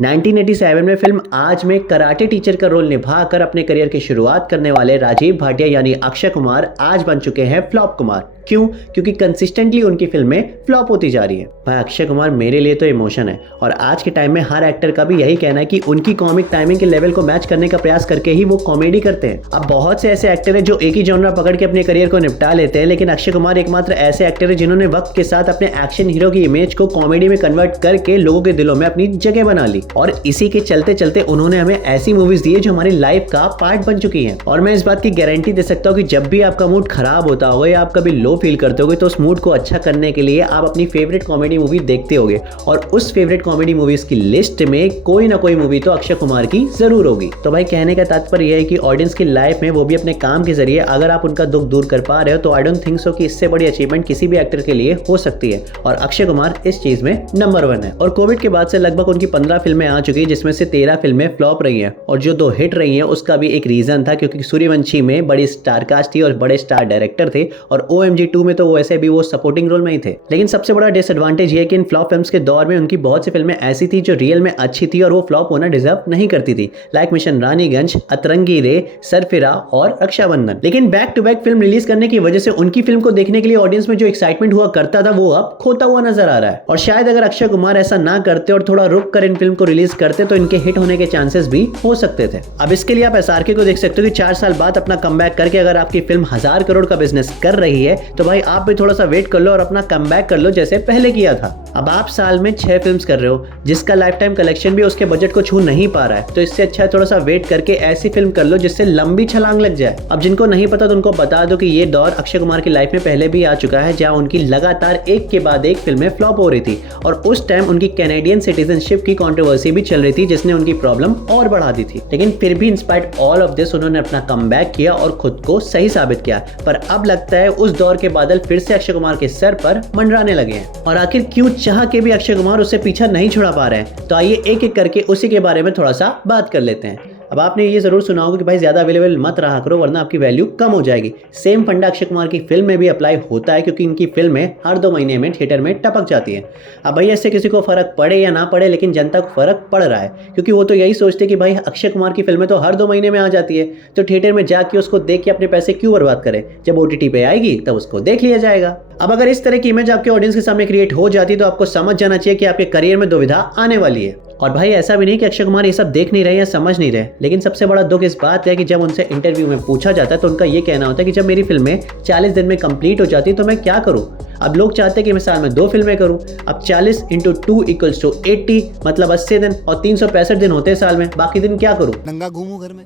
1987 में फिल्म आज में कराटे टीचर का रोल निभाकर अपने करियर की शुरुआत करने वाले राजीव भाटिया यानी अक्षय कुमार आज बन चुके हैं फ्लॉप कुमार। क्यों? क्योंकि कंसिस्टेंटली उनकी फिल्में फ्लॉप होती जा रही है। भाई अक्षय कुमार मेरे लिए तो इमोशन है और आज के टाइम में हर एक्टर का भी यही कहना है कि उनकी कॉमिक टाइमिंग के लेवल को मैच करने का प्रयास करके ही वो कॉमेडी करते हैं। अब बहुत से ऐसे एक्टर हैं जो एक ही जॉनरा पकड़ के अपने करियर को निपटा लेते हैं, लेकिन अक्षय कुमार एकमात्र ऐसे एक्टर है जिन्होंने वक्त के साथ अपने एक्शन हीरो की इमेज को कॉमेडी में कन्वर्ट करके लोगों के दिलों में अपनी जगह बना ली और इसी के चलते चलते उन्होंने हमें ऐसी मूवीज दी है जो हमारी लाइफ का पार्ट बन चुकी है। और मैं इस बात की गारंटी दे सकता हूँ कि जब भी आपका मूड खराब होता होगा या आप कभी लो फील करते होगे तो मूड को अच्छा करने के लिए आप अपनी फेवरेट कॉमेडी मूवी देखते होगे और उस फेवरेट कॉमेडी मूवीज की लिस्ट में कोई ना कोई मूवी तो अक्षय कुमार की जरूर होगी। तो भाई कहने का तात्पर्य यह है कि ऑडियंस की लाइफ में वो भी अपने काम के जरिए अगर आप उनका दुख दूर कर पा रहे हो तो आई डोंट थिंक सो कि इससे बड़ी अचीवमेंट किसी भी एक्टर के लिए हो सकती है और अक्षय कुमार इस चीज में नंबर 1 है। और कोविड के बाद से लगभग उनकी 15 फिल्में आ चुकी है जिसमें से 13 फिल्में फ्लॉप रही हैं और जो 2 हिट रही हैं उसका भी एक रीजन था क्योंकि सूर्यवंशी में बड़ी स्टार कास्ट थी और बड़े स्टार डायरेक्टर थे और OMG 2 में तो वैसे भी वो सपोर्टिंग रोल में ही थे। लेकिन सबसे बड़ा डिसएडवांटेज ये कि इन फ्लॉप फिल्म्स के दौर में उनकी बहुत सी फिल्में ऐसी थी जो रियल में अच्छी थी और वो फ्लॉप होना डिजर्व नहीं करती थी, लाइक मिशन रानीगंज, अतरंगी रे, सरफिरा और रक्षाबंधन। लेकिन back to back film release करने की वजह से उनकी फिल्म को देखने के लिए ऑडियंस में जो एक्साइटमेंट हुआ करता था वो अब खोता हुआ नजर आ रहा है। और शायद अगर अक्षय कुमार ऐसा ना करते और थोड़ा रुक कर इन फिल्म को रिलीज करते तो इनके हिट होने के चांसेस भी हो सकते थे। अब इसके लिए आप SRK को देख सकते हो कि 4 साल बाद अपना कमबैक करके अगर आपकी फिल्म 1000 करोड़ का बिजनेस कर रही है तो भाई आप भी थोड़ा सा वेट कर लो और अपना कमबैक कर लो जैसे पहले किया था। अब आप साल में 6 फिल्म्स कर रहे हो जिसका लाइफ टाइम कलेक्शन भी उसके बजट को छू नहीं पा रहा है, तो इससे अच्छा है थोड़ा सा वेट करके ऐसी फिल्म कर लो जिससे लंबी छलांग लग जाए। अब जिनको नहीं पता तो उनको बता दो कि ये दौर अक्षय कुमार की लाइफ में पहले भी आ चुका है जहां उनकी लगातार एक के बाद एक फिल्में फ्लॉप हो रही थी और उस टाइम उनकी कैनेडियन सिटीजनशिप की कंट्रोवर्सी भी चल रही थी जिसने उनकी प्रॉब्लम और बढ़ा दी थी। लेकिन फिर भी इंस्पाइट ऑल ऑफ दिस उन्होंने अपना कमबैक किया और खुद को सही साबित किया। पर अब लगता है उस दौर के बादल फिर से अक्षय कुमार के सर पर मंडराने लगे हैं और आखिर क्यों चाह के भी अक्षय कुमार उससे पीछा नहीं छुड़ा पा रहे हैं। तो आइए एक एक करके उसी के बारे में थोड़ा सा बात कर लेते हैं। अब आपने ये जरूर सुना होगा कि भाई ज्यादा अवेलेबल मत रहा करो वरना आपकी वैल्यू कम हो जाएगी। सेम फंडा अक्षय कुमार की फिल्म में भी अप्लाई होता है क्योंकि इनकी फिल्में हर 2 महीने में थिएटर में टपक जाती है। अब भाई ऐसे किसी को फर्क पड़े या ना पड़े लेकिन जनता को फर्क पड़ रहा है क्योंकि वो तो यही सोचते कि भाई अक्षय कुमार की फिल्में तो हर 2 महीने में आ जाती है तो थिएटर में जाके उसको देख के अपने पैसे क्यों बर्बाद करें, जब OTT पे आएगी तब उसको देख लिया जाएगा। अब अगर इस तरह की इमेज आपके ऑडियंस के सामने क्रिएट हो जाती है तो आपको समझ जाना चाहिए कि आपके करियर में दुविधा आने वाली है। और भाई ऐसा भी नहीं कि अक्षय कुमार ये सब देख नहीं रहे या समझ नहीं रहे, लेकिन सबसे बड़ा दुख इस बात है कि जब उनसे इंटरव्यू में पूछा जाता है तो उनका ये कहना होता है कि जब मेरी फिल्में 40 दिन में कंप्लीट हो जाती तो मैं क्या करूं। अब लोग चाहते हैं कि मैं साल में 2 फिल्में करूं। अब 40 × 2 = 80 मतलब 80 दिन और 365 दिन होते हैं साल में, बाकी दिन क्या करूं, नंगा घूमूं घर में।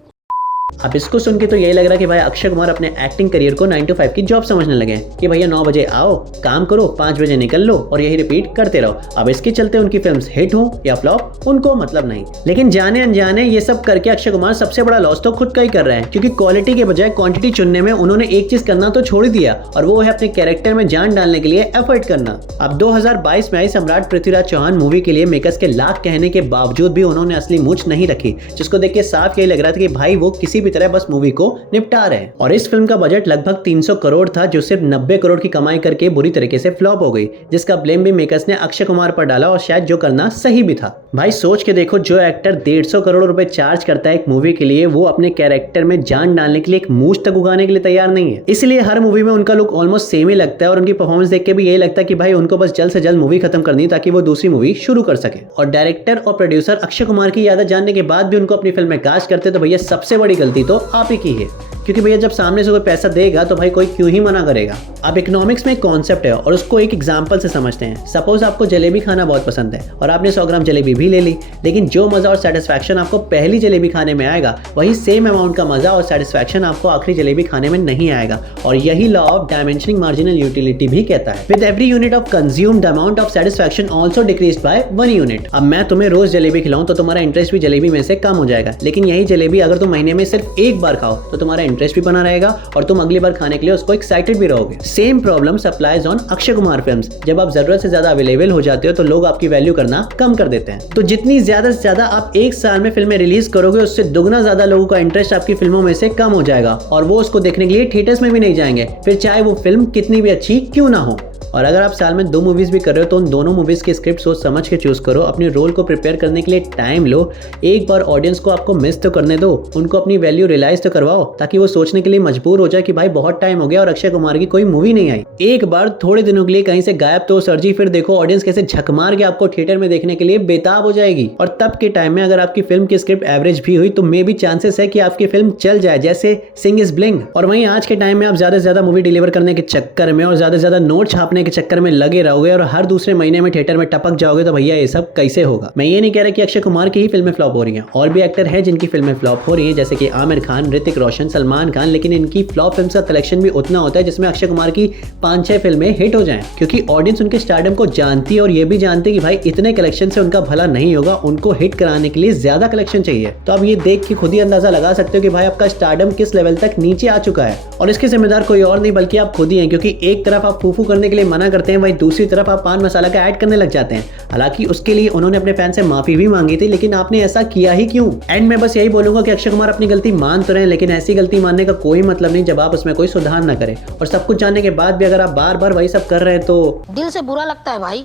अब इसको सुन के तो यही लग रहा है कि भाई अक्षय कुमार अपने एक्टिंग करियर को 9 to 5 की जॉब समझने लगे हैं कि भैया 9 बजे आओ, काम करो, 5 बजे निकल लो और यही रिपीट करते रहो। अब इसके चलते उनकी फिल्म्स हिट हो या फ्लॉप उनको मतलब नहीं। लेकिन जाने अनजाने ये सब करके अक्षय कुमार सबसे बड़ा लॉस तो खुद का ही कर रहे हैं क्योंकि क्वालिटी के बजाय क्वांटिटी चुनने में उन्होंने एक चीज करना तो छोड़ ही दिया और वो है अपने कैरेक्टर में जान डालने के लिए एफर्ट करना। अब 2022 में आई सम्राट पृथ्वीराज चौहान मूवी के लिए मेकर्स के लाख कहने के बावजूद भी उन्होंने असली मूंछ नहीं रखी, जिसको देख के साफ यही लग रहा था कि भाई वो किसी भी तरह बस मूवी को निपटा रहे हैं। और इस फिल्म का बजट लगभग 300 करोड़ था जो सिर्फ 90 करोड़ की कमाई करके बुरी तरीके से फ्लॉप हो गई, जिसका ब्लेम भी मेकर्स ने अक्षय कुमार पर डाला और शायद जो करना सही भी था। भाई सोच के देखो, जो एक्टर 150 करोड़ रुपए चार्ज करता है एक मूवी के लिए, वो अपने कैरेक्टर में जान डालने के लिए एक मूंछ तक उगाने के लिए तैयार नहीं है। इसलिए हर मूवी में उनका लुक ऑलमोस्ट सेम ही लगता है और उनकी परफॉर्मेंस देख के भी यही लगता है कि भाई उनको बस जल्द से जल्द मूवी खत्म करनी ताकि वो दूसरी मूवी शुरू कर सके। और डायरेक्टर और प्रोड्यूसर अक्षय कुमार की आदत जानने के बाद भी उनको अपनी फिल्म में कास्ट करते तो भैया सबसे बड़ी गलती तो आप ही की है, क्योंकि भैया जब सामने से कोई पैसा देगा तो भाई कोई क्यों ही मना करेगा। अब इकोनॉमिक्स में एक कॉन्सेप्ट है और उसको एक एग्जांपल से समझते हैं। सपोज आपको जलेबी खाना बहुत पसंद है और आपने 100 ग्राम जलेबी भी ले ली, लेकिन जो मजा और सेटिस्फैक्शन आपको पहली जलेबी खाने में आएगा वही सेम अमाउंट का मजा और सेटिस्फैक्शन आपको आखिरी जलेबी खाने में नहीं आएगा। और यही law of dimensioning marginal utility भी कहता है, with every unit of consumed amount of satisfaction also decreased bye 1 unit. अब मैं तुम्हें रोज जलेबी खिलाऊं तो तुम्हारा इंटरेस्ट भी जलेबी में से कम हो जाएगा, लेकिन यही जलेबी अगर तुम महीने में सिर्फ एक बार खाओ तो तुम्हारा इंटरेस्ट भी बना रहेगा और तुम अगली बार खाने के लिए उसको एक्साइटेड भी रहोगे। Same problem applies on Akshay Kumar films. जब आप जरूरत से ज्यादा अवेलेबल हो जाते हो तो लोग आपकी वैल्यू करना कम कर देते हैं। तो जितनी ज्यादा से ज्यादा आप एक साल में फिल्में रिलीज करोगे उससे दुगना ज्यादा लोगों का इंटरेस्ट आपकी फिल्मों में से कम हो जाएगा और वो उसको देखने के लिए थिएटर्स में भी नहीं जाएंगे, फिर चाहे वो फिल्म कितनी भी अच्छी क्यों ना हो। और अगर आप साल में 2 मूवीज़ भी कर रहे हो तो उन दोनों मूवीज़ की स्क्रिप्ट सोच समझ के चूज़ करो, अपने रोल को प्रिपेयर करने के लिए टाइम लो, एक बार ऑडियंस को आपको मिस तो करने दो, उनको अपनी वैल्यू रियलाइज तो करवाओ ताकि वो सोचने के लिए मजबूर हो जाए कि भाई बहुत टाइम हो गया और अक्षय कुमार की कोई मूवी नहीं आई। एक बार थोड़े दिनों के लिए कहीं से गायब तो सर जी, फिर देखो ऑडियंस कैसे झक मार के आपको थिएटर में देखने के लिए बेताब हो जाएगी। और तब के टाइम में अगर आपकी फिल्म की स्क्रिप्ट एवरेज भी हुई तो मे भी चांसेस है कि आपकी फिल्म चल जाए, जैसे सिंग इज ब्लिंग। और वहीं आज के टाइम में आप ज्यादा से ज्यादा मूवी डिलीवर करने के चक्कर में और ज्यादा से ज्यादा नोट छापने के चक्कर में लगे रहोगे और हर दूसरे महीने में थिएटर में टपक जाओगे तो भैया ये सब कैसे होगा। मैं ये नहीं कह रहा कि अक्षय कुमार की ही फिल्में फ्लॉप हो रही हैं, और भी एक्टर हैं जिनकी फिल्में फ्लॉप हो रही हैं, जैसे कि आमिर खान, ऋतिक रोशन, सलमान खान, लेकिन इनकी फ्लॉप फिल्म का कलेक्शन भी उतना होता है जिसमें अक्षय कुमार की 5-6 फिल्में हिट हो जाएं, क्योंकि ऑडियंस उनके स्टारडम को जानती है और ये भी जानती है कि भाई इतने कलेक्शन से उनका भला नहीं होगा, उनको हिट कराने के लिए ज्यादा कलेक्शन चाहिए। तो अब ये देख के खुद ही अंदाजा लगा सकते हो कि भाई आपका स्टारडम किस लेवल तक नीचे आ चुका है, और इसके जिम्मेदार कोई और नहीं बल्कि आप खुद ही हैं, क्योंकि एक तरफ आप फूफू करने के लिए मना करते हैं, वहीं दूसरी तरफ आप पान मसाला का ऐड करने लग जाते हैं। हालांकि उसके लिए उन्होंने अपने फैन से माफी भी मांगी थी, लेकिन आपने ऐसा किया ही क्यों। एंड में बस यही बोलूंगा कि अक्षय कुमार अपनी गलती मान तो रहे हैं, लेकिन ऐसी गलती मानने का कोई मतलब नहीं जब आप उसमें कोई सुधार न करें, और सब कुछ जानने के बाद भी अगर आप बार बार वही सब कर रहे हैं तो दिल से बुरा लगता है भाई।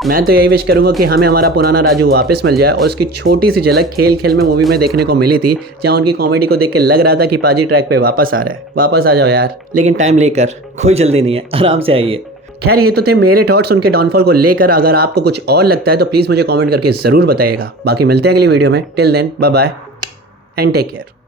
मैं तो यही विश करूंगा कि हमें हमारा पुराना राजू वापस मिल जाए, और उसकी छोटी सी झलक खेल खेल में मूवी में देखने को मिली थी, जहां उनकी कॉमेडी को देख के लग रहा था कि पाजी ट्रैक पे वापस आ रहा है। वापस आ जाओ यार, लेकिन टाइम लेकर, कोई जल्दी नहीं है, आराम से आइए। खैर ये तो थे मेरे थॉट्स उनके डाउनफॉल को लेकर। अगर आपको कुछ और लगता है तो प्लीज़ मुझे कमेंट करके ज़रूर बताइएगा। बाकी मिलते हैं अगली वीडियो में। Till then bye bye and take care.